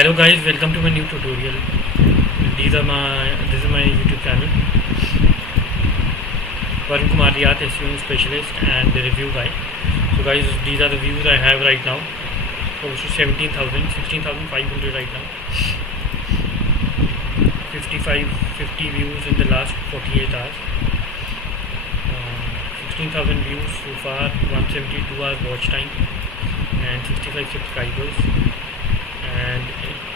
Hello guys, welcome to my new tutorial. This is my YouTube channel. Varun Kumar, riat SEO specialist and the review guy. So guys, these are the views I have right now. Close to 16,500 right now. 50 views in the last 48 hours. 16,000 views so far, 172 hours watch time, and 65 subscribers. And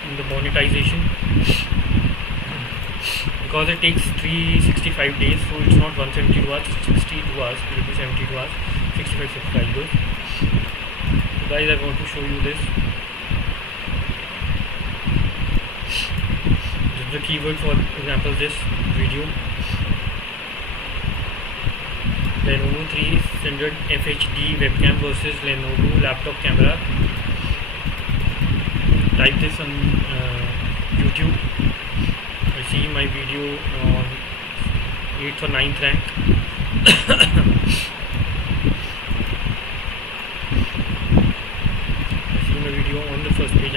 in the monetization, because it takes 365 days, so it's not 172 hours, it's 62 hours, it will be 72 hours, 65 subscribers. So guys, I want to show you this. This is the keyword, for example, this video. Lenovo 300 FHD webcam versus Lenovo laptop camera. Type this on YouTube. I see my video on 8th or 9th rank. I see my video on the first page.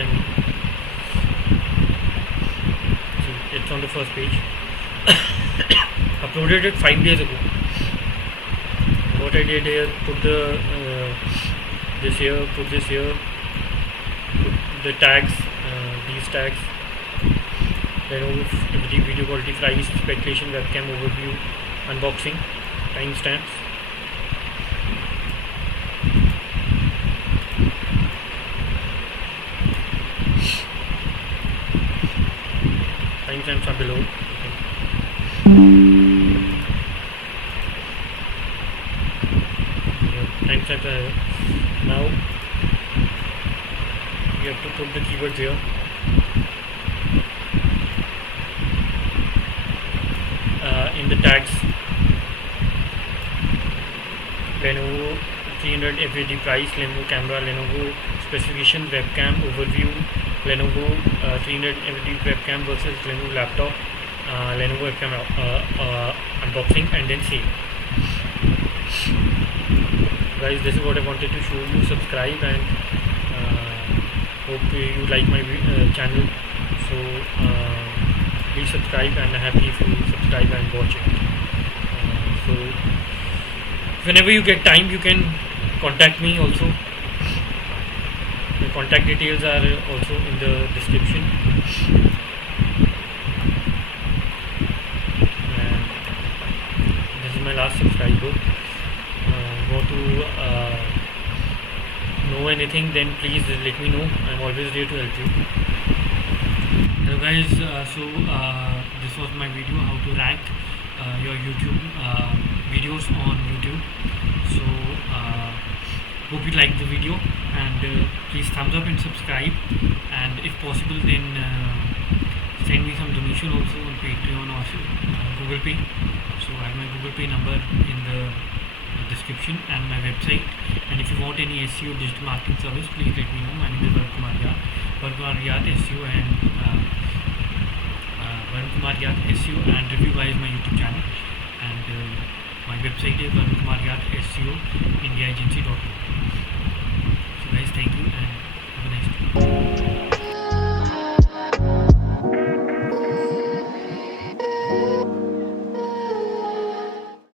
See, it's on the first page. Uploaded it 5 days ago. What I did here, put the this here, put this here, put the tags, these tags, then video quality, price, speculation, webcam overview, unboxing, timestamps. Timestamps are below. Timestamps are here. Now you have to put the keywords here. In the tags, Lenovo 300 FHD price, Lenovo camera, Lenovo specifications, webcam overview, Lenovo 300 FHD webcam versus Lenovo laptop, Lenovo webcam unboxing, and then save. Guys, this is what I wanted to show you. Subscribe and hope you like my channel. So please subscribe, and I'm happy if you subscribe and watch it. So whenever you get time, you can contact me also. The contact details are also in the description. And this is my last subscriber. Want to know anything, then please let me know. I'm always there to help you. Hello guys, this was my video how to rank your YouTube videos on YouTube. So hope you liked the video, and please thumbs up and subscribe, and if possible then send me some donation also on Patreon or Google Pay. So I have my Google Pay number in the description and my website. And if you want any SEO digital marketing service, please let me know. My name is Varun Kumar riat SEO and Varun Kumar riat SEO and review guy is my YouTube channel, and my website is varunkumarchandigarh.com.